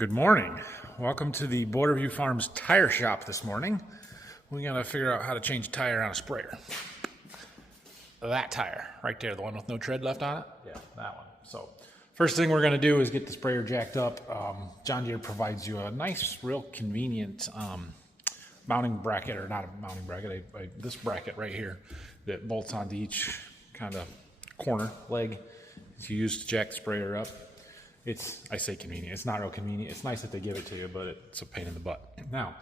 Good morning. Welcome to the Borderview Farms tire shop this morning. We gotta figure out how to change a tire on a sprayer. That tire right there, the one with no tread left on it? Yeah, that one. So first thing we're gonna do is get the sprayer jacked up. John Deere provides you a nice, real convenient mounting bracket, or not a mounting bracket, this bracket right here that bolts onto each kind of corner leg that you use to jack the sprayer up. I say convenient, it's not real convenient. It's nice that they give it to you, but it's a pain in the butt. Now,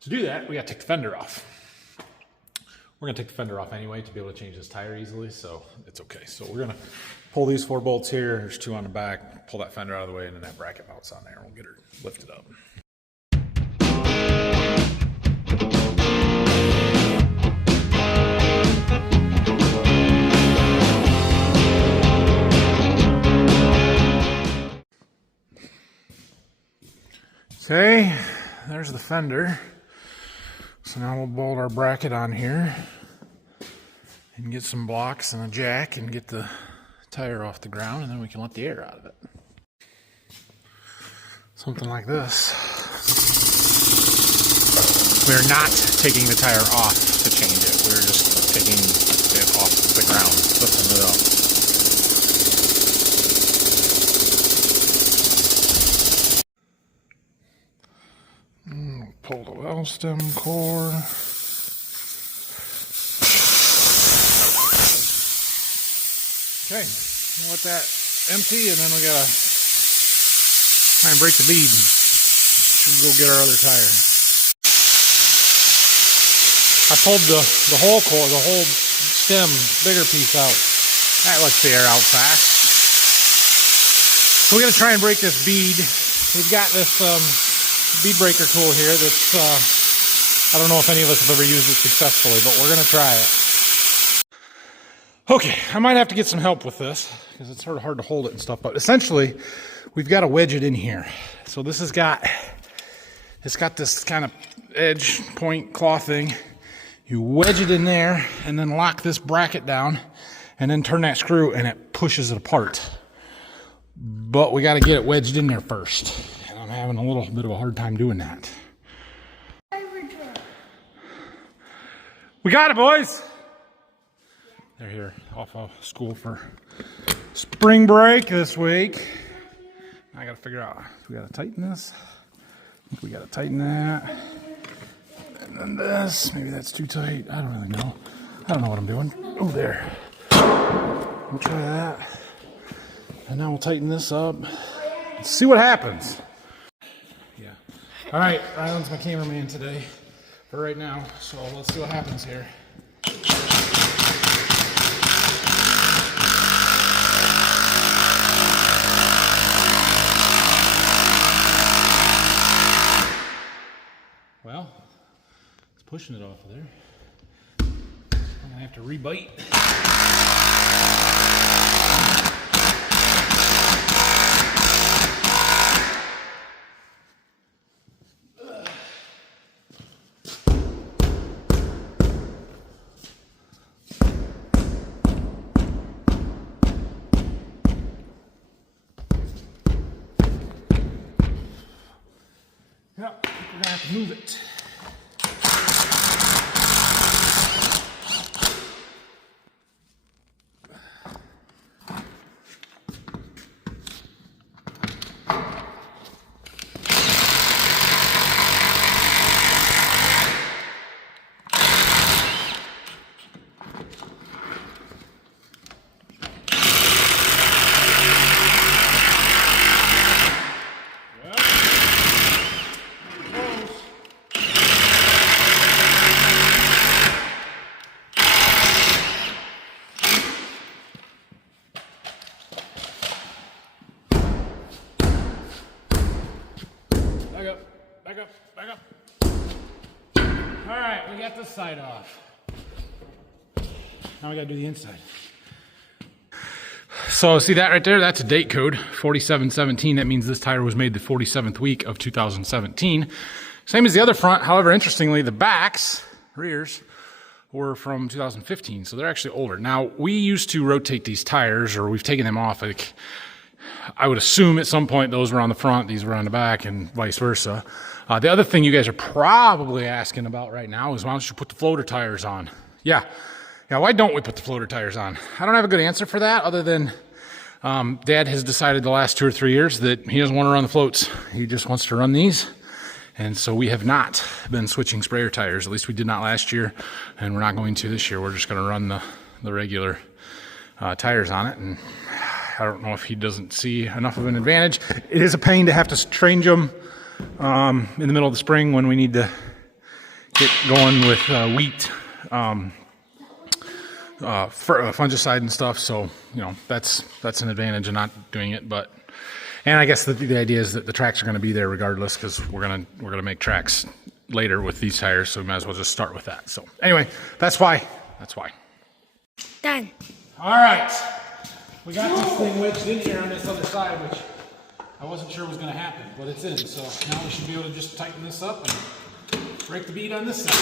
to do that, we gotta take the fender off. We're gonna take the fender off anyway to be able to change this tire easily, so it's okay. So we're gonna pull these 4 bolts here, there's 2 on the back, pull that fender out of the way, and then that bracket mounts on there, and we'll get her lifted up. Okay, there's the fender. So now we'll bolt our bracket on here and get some blocks and a jack and get the tire off the ground, and then we can let the air out of it. Something like this. We're not taking the tire off to change it. We're just taking it off the ground, lifting it up. Pull the well stem cord. Okay, we'll let that empty, and then we gotta try and break the bead. Should go get our other tire. I pulled the whole cord, the whole stem, bigger piece out. That lets the air out fast. So we're gonna try and break this bead. We've got this bead breaker tool here that's, I don't know if any of us have ever used it successfully, but we're gonna try it. Okay, I might have to get some help with this because it's sort of hard to hold it and stuff, but essentially we've got to wedge it in here. So this has got, it's got this kind of edge point claw thing. You wedge it in there and then lock this bracket down and then turn that screw and it pushes it apart. But we got to get it wedged in there first. I'm having a little bit of a hard time doing that. We got it, boys! They're here off of school for spring break this week. I gotta figure out if we gotta tighten this. I think we gotta tighten that. And then this, maybe that's too tight. I don't really know. I don't know what I'm doing. Oh, there. We'll try that. And now we'll tighten this up. Let's see what happens. All right, Ryland's my cameraman today for right now, so let's see what happens here. Well, it's pushing it off of there. I'm gonna have to rebite. Yep, we're gonna have to move it. Back up. All right, we got this side off. Now we gotta do the inside. So see that right there? That's a date code, 4717. That means this tire was made the 47th week of 2017. Same as the other front. However, interestingly, the backs, rears, were from 2015, so they're actually older. Now, we used to rotate these tires, or we've taken them off like I would assume at some point those were on the front, these were on the back, and vice versa. The other thing you guys are probably asking about right now is why don't you put the floater tires on? Yeah, why don't we put the floater tires on? I don't have a good answer for that other than Dad has decided the last 2 or 3 years that he doesn't want to run the floats. He just wants to run these. And so we have not been switching sprayer tires. At least we did not last year, and we're not going to this year. We're just going to run the regular tires on it. And I don't know if he doesn't see enough of an advantage. It is a pain to have to change them in the middle of the spring when we need to get going with wheat, fungicide and stuff. So, that's an advantage of not doing it. And I guess the idea is that the tracks are going to be there regardless because we're gonna make tracks later with these tires. So we might as well just start with that. So anyway, that's why. Done. All right. We got this thing wedged in here on this other side, which I wasn't sure was going to happen, but it's in. So now we should be able to just tighten this up and break the bead on this side.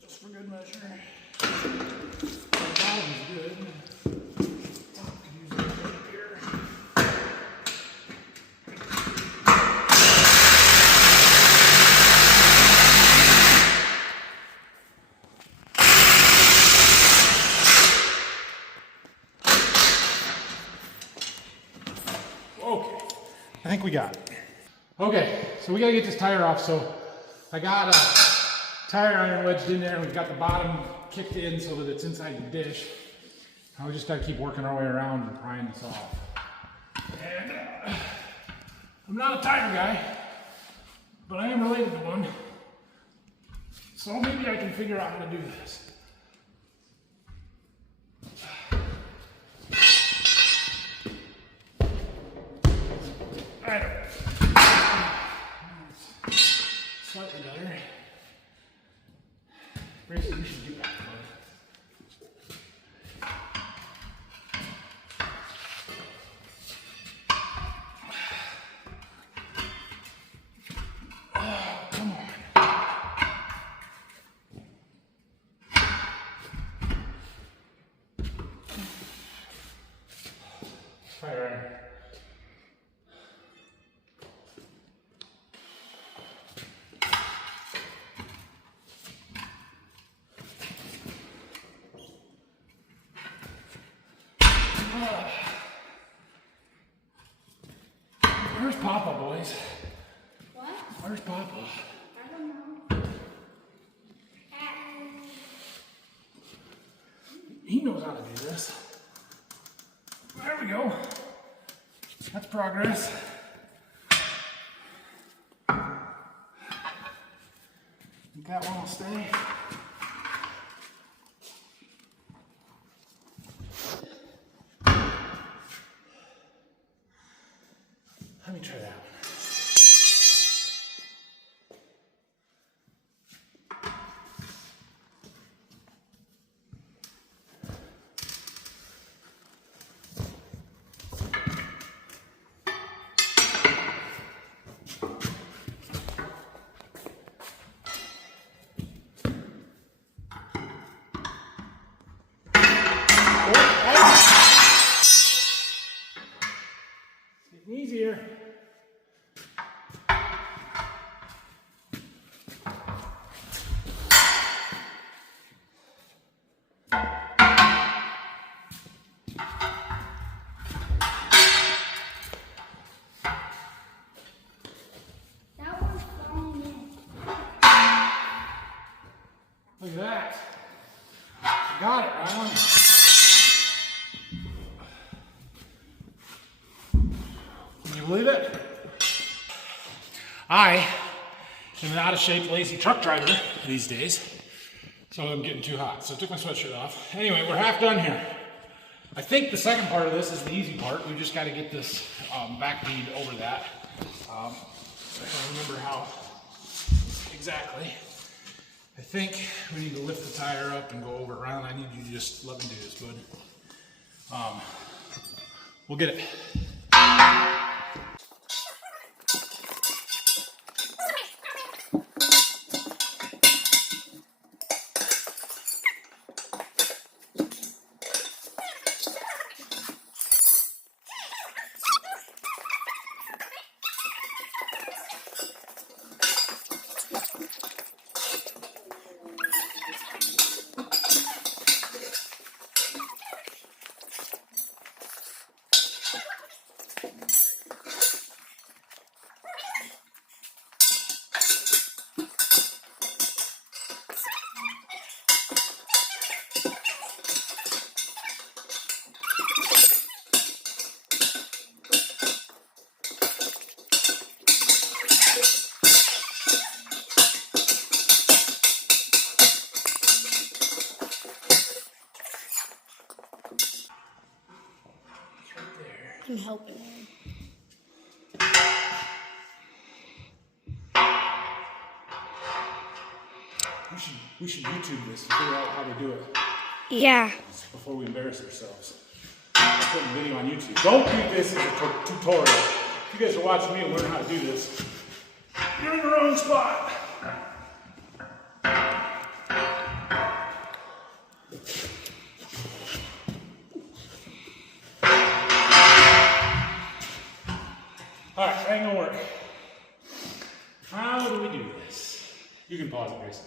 Just for good measure. The bottom's good. Top could use a little bit here. Okay, I think we got it. Okay, so we gotta get this tire off. So I got a tire iron wedged in there, and we've got the bottom kicked in so that it's inside the dish. Now we just gotta keep working our way around and prying this off. And I'm not a tire guy, but I am related to one. So maybe I can figure out how to do this. I don't know. Slightly better. Basically, we should do that. Oh, come on. Fire iron. Where's Papa, boys? What? Where's Papa? I don't know. He knows how to do this. There we go. That's progress. Think that one will stay? Let me try that one. It's getting easier. I am an out-of-shape, lazy truck driver these days, so I'm getting too hot. So I took my sweatshirt off. Anyway, we're half done here. I think the second part of this is the easy part. We just got to get this back bead over that. I don't remember how exactly. I think we need to lift the tire up and go over it around. I need you to just let me do this, bud. We'll get it. I'm helping him. We should YouTube this and figure out how to do it Yeah. before we embarrass ourselves. Put a video on YouTube. Don't do this as a tutorial. If you guys are watching me and learn how to do this, you're in the wrong spot. All right, that ain't gonna work. How do we do this? You can pause it, Grace.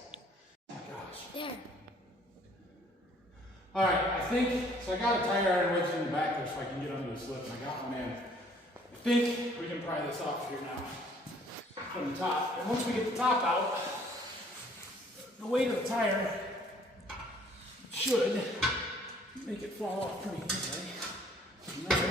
Oh my gosh. There. All right, I think, so I got a tire iron wedged in the back there so I can get under the slip, and I got one in. I think we can pry this off here now from the top. And once we get the top out, the weight of the tire should make it fall off pretty easily. Another.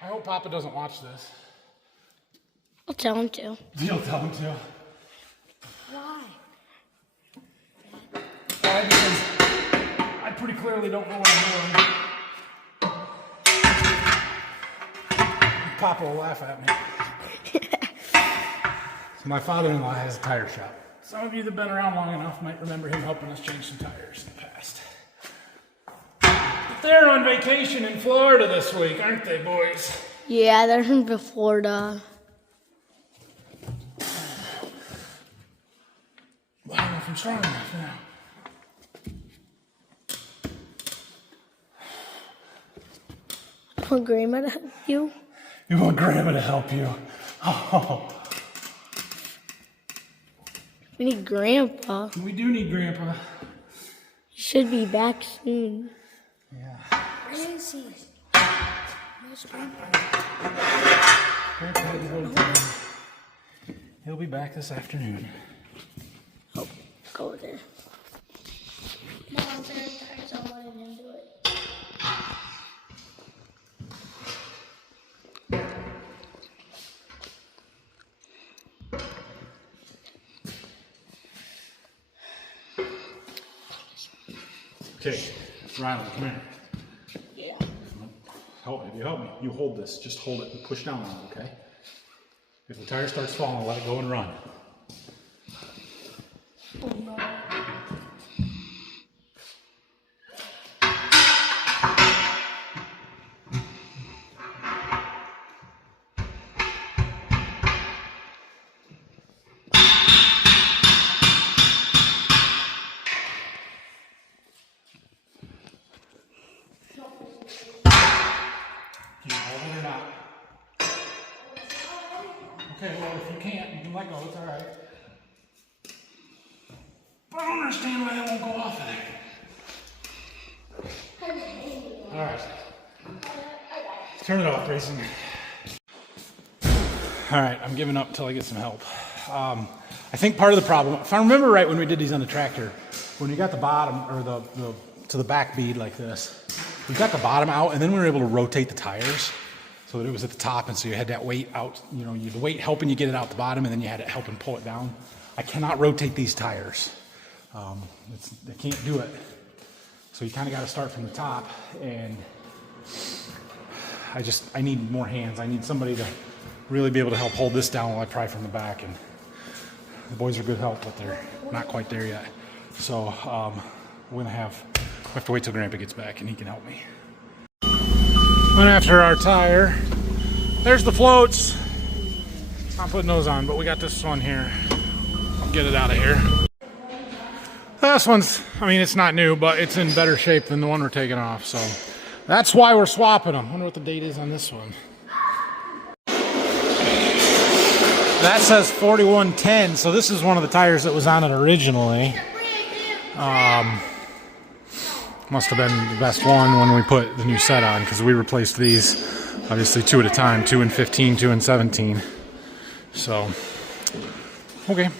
I hope Papa doesn't watch this. I'll tell him to. You'll tell him to. Why? Why? Because I pretty clearly don't know what I'm doing. Papa will laugh at me. So my father-in-law has a tire shop. Some of you that have been around long enough might remember him helping us change some tires in the past. They're on vacation in Florida this week, aren't they, boys? Yeah, they're from Florida. Well, I don't know if I'm strong enough now. I want Grandma to help you. You want Grandma to help you? Oh. We need Grandpa. We do need Grandpa. He should be back soon. Yeah. Where is he? Where's Grandpa? Grandpa had to go to town. He'll be back this afternoon. Oh, go there. Mom, there's I wanted him to do it. Okay, Riley, come here. Yeah. If you help me, you hold this. Just hold it and push down on it, okay? If the tire starts falling, let it go and run. Oh no. Okay, well, if you can't, you can let go. It's all right. But I don't understand why that won't go off of there. All right. Turn it off, Grayson. All right, I'm giving up until I get some help. I think part of the problem, if I remember right when we did these on the tractor, when you got the bottom, or to the back bead like this, we got the bottom out, and then we were able to rotate the tires so that it was at the top, and so you had that weight out, you know, you had the weight helping you get it out the bottom, and then you had it helping pull it down. I cannot rotate these tires. I can't do it. So you kind of got to start from the top, and I need more hands. I need somebody to really be able to help hold this down while I pry from the back, and the boys are good help, but they're not quite there yet. So we have to wait till Grandpa gets back and he can help me. Went after our tire. There's the floats. I'm putting those on, but we got this one here. I'll get it out of here. This one's, I mean, it's not new, but it's in better shape than the one we're taking off, so that's why we're swapping them. I wonder what the date is on this one. That says 4110, so this is one of the tires that was on it originally. Must have been the best one when we put the new set on, because we replaced these, obviously 2 at a time, 2 in 15, 2 in 17. So, okay.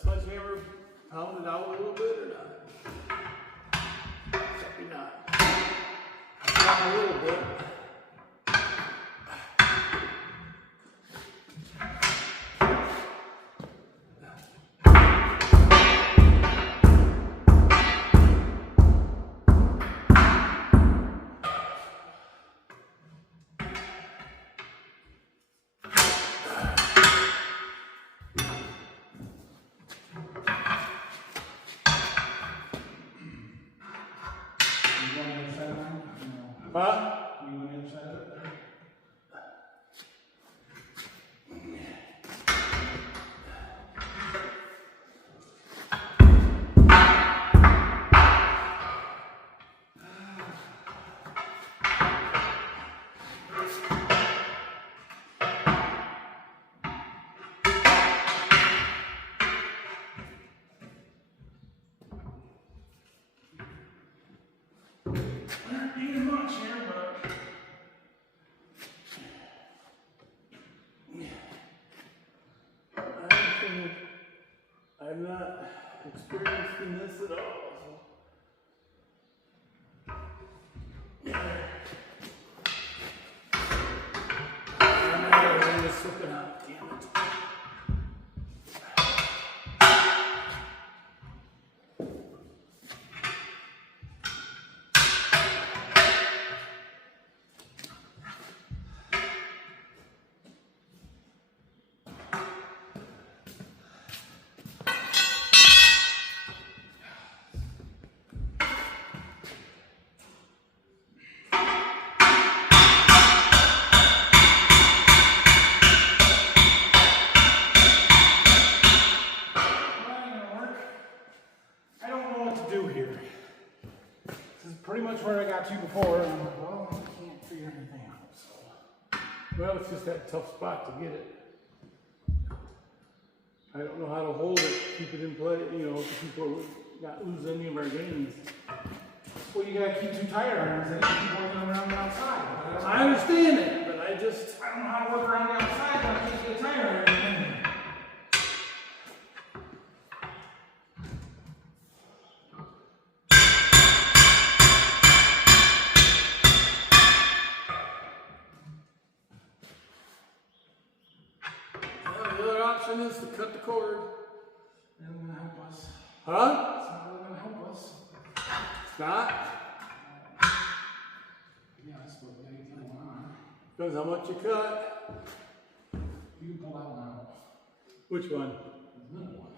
Sledgehammer pound it out a little bit or not? Probably not. Not a little bit. Huh? You want the other side of it? Not needing much here, but I'm not experienced in this at all. I'm just slipping out, damn it. pretty much where I got you before, and I'm like, well, I can't figure anything out. So, Well, it's just that tough spot to get it. I don't know how to hold it, keep it in play, you know, so people not lose any of our games. well, you gotta keep 2 tire irons in it and keep working around the outside. I understand that, but I don't know how to work around the outside when I can't get a tire iron in there. The other option is to cut the cord. That's not gonna help us. Huh? It's not really gonna help us. It's not? Yeah, I suppose we gotta get the other one on. Depends how much you cut. You can pull that one out. Which one? The middle one.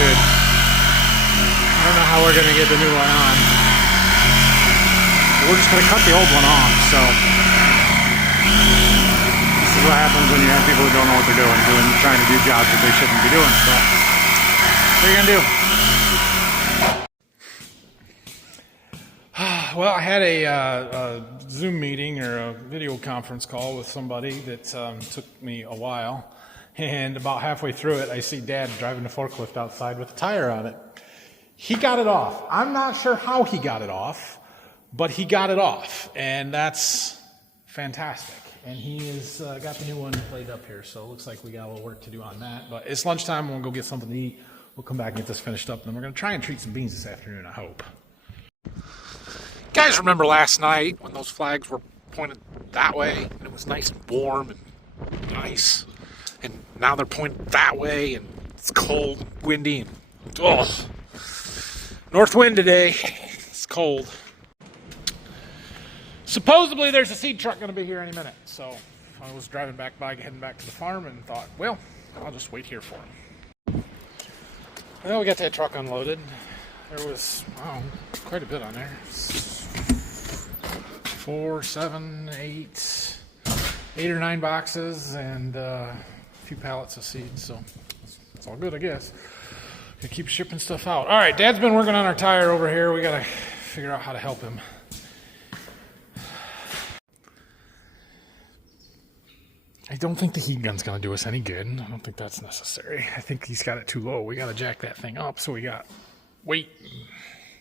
good. I don't know how we're gonna get the new one on. We're just gonna cut the old one off, so. This is what happens when you have people who don't know what they're doing, trying to do jobs that they shouldn't be doing, so. What are you gonna do? Well, I had a Zoom meeting or a video conference call with somebody that took me a while. And about halfway through it, I see Dad driving the forklift outside with a tire on it. He got it off. I'm not sure how he got it off, but he got it off. And that's fantastic. And he has got the new one laid up here. So it looks like we got a little work to do on that. But it's lunchtime. We'll go get something to eat. We'll come back and get this finished up. And then we're going to try and treat some beans this afternoon, I hope. You guys remember last night when those flags were pointed that way? And it was nice and warm and nice. And now they're pointed that way, and it's cold and windy. And, oh, north wind today. It's cold. Supposedly there's a seed truck going to be here any minute. So I was driving back by, heading back to the farm, and thought, well, I'll just wait here for him. Well, we got that truck unloaded. There was, wow, quite a bit on there. 4, 7, 8 or 9 boxes, and few pallets of seeds, so it's all good, I guess. Gonna keep shipping stuff out. All right, Dad's been working on our tire over here. We gotta figure out how to help him. I don't think the heat gun's gonna do us any good. I don't think that's necessary. I think he's got it too low. We gotta jack that thing up, so we got weight.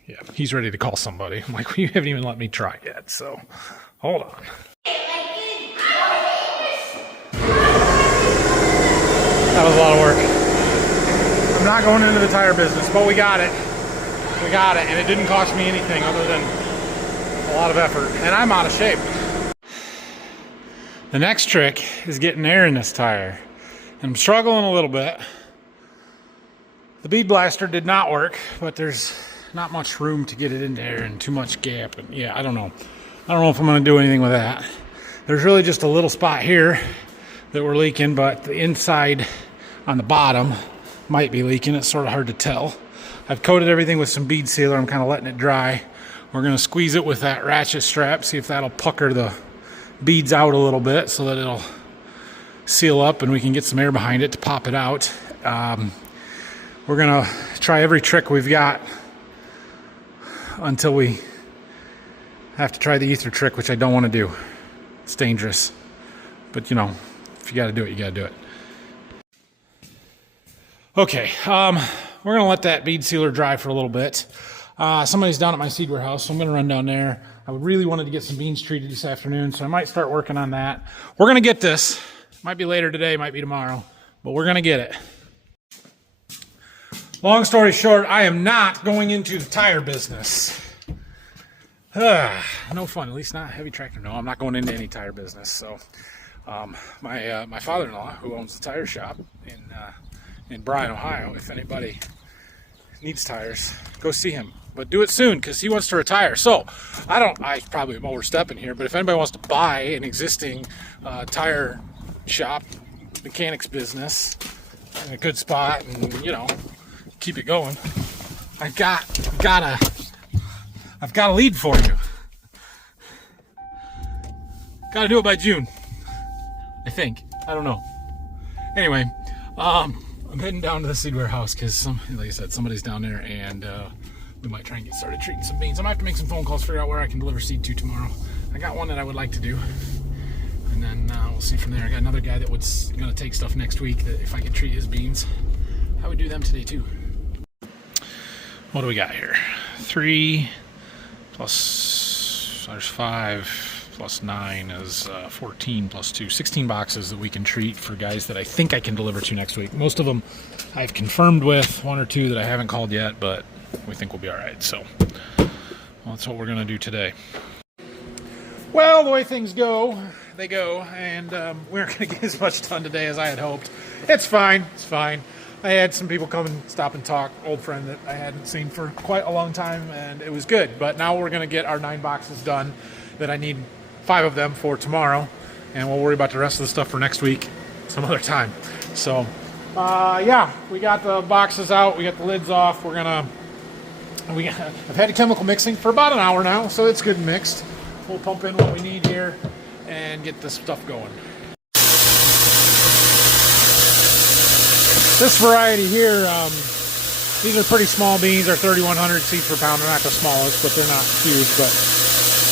Yeah, he's ready to call somebody. I'm like, well, you haven't even let me try yet, so hold on. That was a lot of work. I'm not going into the tire business, but we got it. We got it, and it didn't cost me anything other than a lot of effort, and I'm out of shape. The next trick is getting air in this tire. I'm struggling a little bit. The bead blaster did not work, but there's not much room to get it in there and too much gap, and yeah, I don't know. I don't know if I'm gonna do anything with that. There's really just a little spot here that we're leaking, but the inside on the bottom might be leaking. It's sort of hard to tell. I've coated everything with some bead sealer. I'm kind of letting it dry. We're going to squeeze it with that ratchet strap, see if that'll pucker the beads out a little bit so that it'll seal up and we can get some air behind it to pop it out. We're going to try every trick we've got until we have to try the ether trick, which I don't want to do. It's dangerous. But, you know, if you got to do it, you got to do it. Okay, we're going to let that bead sealer dry for a little bit. Somebody's down at my seed warehouse, so I'm going to run down there. I really wanted to get some beans treated this afternoon, so I might start working on that. We're going to get this. Might be later today, might be tomorrow, but we're going to get it. Long story short, I am not going into the tire business. No fun, at least not heavy tractor. No, I'm not going into any tire business. So my father-in-law, who owns the tire shop in Bryan, Ohio, if anybody needs tires, go see him. But do it soon, because he wants to retire. So I probably am overstepping here, but if anybody wants to buy an existing tire shop, mechanics business in a good spot and, you know, keep it going, I've got a lead for you. Got to do it by June, I think. I don't know. Anyway, I'm heading down to the seed warehouse because, like I said, somebody's down there, and we might try and get started treating some beans. I might have to make some phone calls, figure out where I can deliver seed to tomorrow. I got one that I would like to do, and then we'll see from there. I got another guy that was going to take stuff next week, that if I could treat his beans, I would do them today too. What do we got here? 3 plus, there's 5 plus 9 is 14 plus 2, 16 boxes that we can treat for guys that I think I can deliver to next week. Most of them I've confirmed with, 1 or 2 that I haven't called yet, but we think we'll be all right. So that's what we're going to do today. Well, the way things go, they go, and we aren't going to get as much done today as I had hoped. It's fine. It's fine. I had some people come and stop and talk, old friend that I hadn't seen for quite a long time, and it was good. But now we're going to get our 9 boxes done that I need 5 of them for tomorrow, and we'll worry about the rest of the stuff for next week some other time. So Yeah, we got the boxes out. We got the lids off. I've had chemical mixing for about an hour now, so it's good and mixed. We'll pump in what we need here and get this stuff going. This variety here, these are pretty small beans. They're 3,100 seeds per pound. They're not the smallest, but they're not huge. But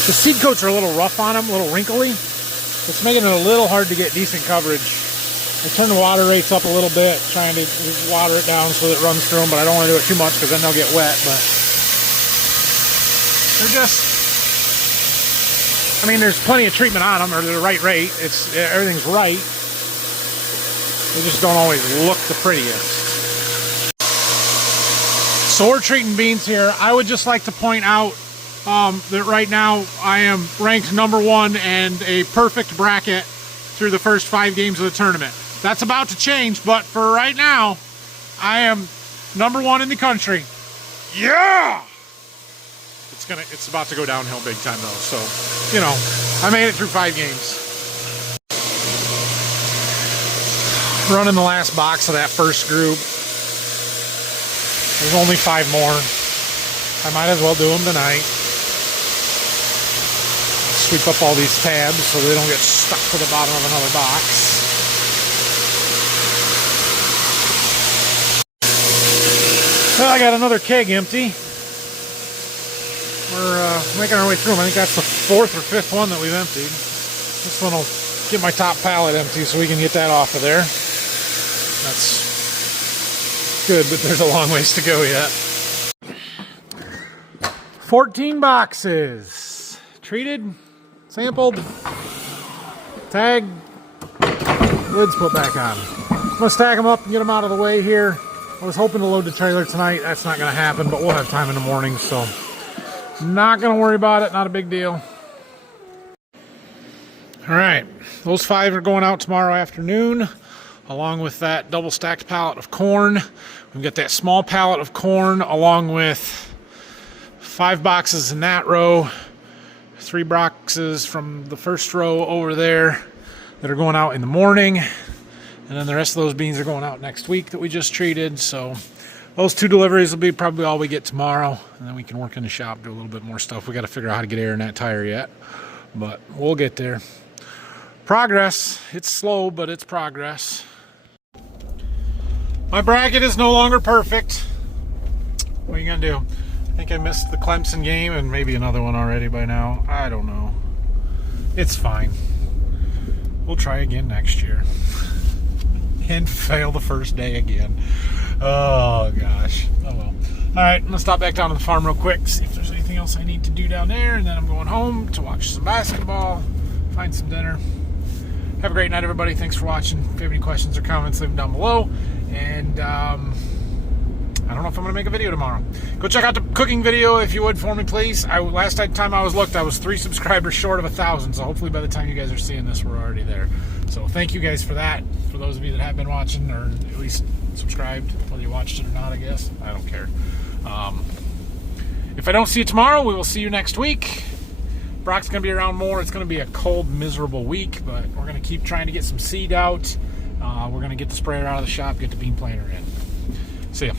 the seed coats are a little rough on them, a little wrinkly. It's making it a little hard to get decent coverage. I turn the water rates up a little bit, trying to water it down so that it runs through them, but I don't want to do it too much because then they'll get wet. But they're just, I mean, there's plenty of treatment on them, or the right rate. Everything's right. They just don't always look the prettiest. So we're treating beans here. I would just like to point out that right now I am ranked #1 and a perfect bracket through the first 5 games of the tournament. That's about to change, but for right now, I am #1 in the country. Yeah! It's about to go downhill big time though, so, you know, I made it through 5 games. Running the last box of that first group. There's only 5 more. I might as well do them tonight. Sweep up all these tabs so they don't get stuck to the bottom of another box. Well, I got another keg empty. We're making our way through them. I think that's the 4th or 5th one that we've emptied. This one will get my top pallet empty so we can get that off of there. That's good, but there's a long ways to go yet. 14 boxes. Treated, sampled, tagged, lids put back on. I'm going to stack them up and get them out of the way here. I was hoping to load the trailer tonight. That's not going to happen, but we'll have time in the morning, so not going to worry about it. Not a big deal. All right, those 5 are going out tomorrow afternoon, along with that double stacked pallet of corn. We've got that small pallet of corn along with 5 boxes in that row, 3 boxes from the first row over there that are going out in the morning. And then the rest of those beans are going out next week that we just treated. So those 2 deliveries will be probably all we get tomorrow. And then we can work in the shop, do a little bit more stuff. We got to figure out how to get air in that tire yet, but we'll get there. Progress. It's slow, but it's progress. My bracket is no longer perfect. What are you gonna do? I think I missed the Clemson game and maybe another one already by now. I don't know. It's fine. We'll try again next year. And fail the first day again. Oh gosh. Oh well. Alright, I'm gonna stop back down to the farm real quick, see if there's anything else I need to do down there, and then I'm going home to watch some basketball, find some dinner. Have a great night, everybody. Thanks for watching. If you have any questions or comments, leave them down below. And I don't know if I'm going to make a video tomorrow. Go check out the cooking video if you would for me, please. Last time I looked, I was 3 subscribers short of 1,000. So hopefully by the time you guys are seeing this, we're already there. So thank you guys for that. For those of you that have been watching, or at least subscribed, whether you watched it or not, I guess. I don't care. If I don't see you tomorrow, we will see you next week. Brock's going to be around more. It's going to be a cold, miserable week, but we're going to keep trying to get some seed out. We're going to get the sprayer out of the shop, get the bean planter in. See ya.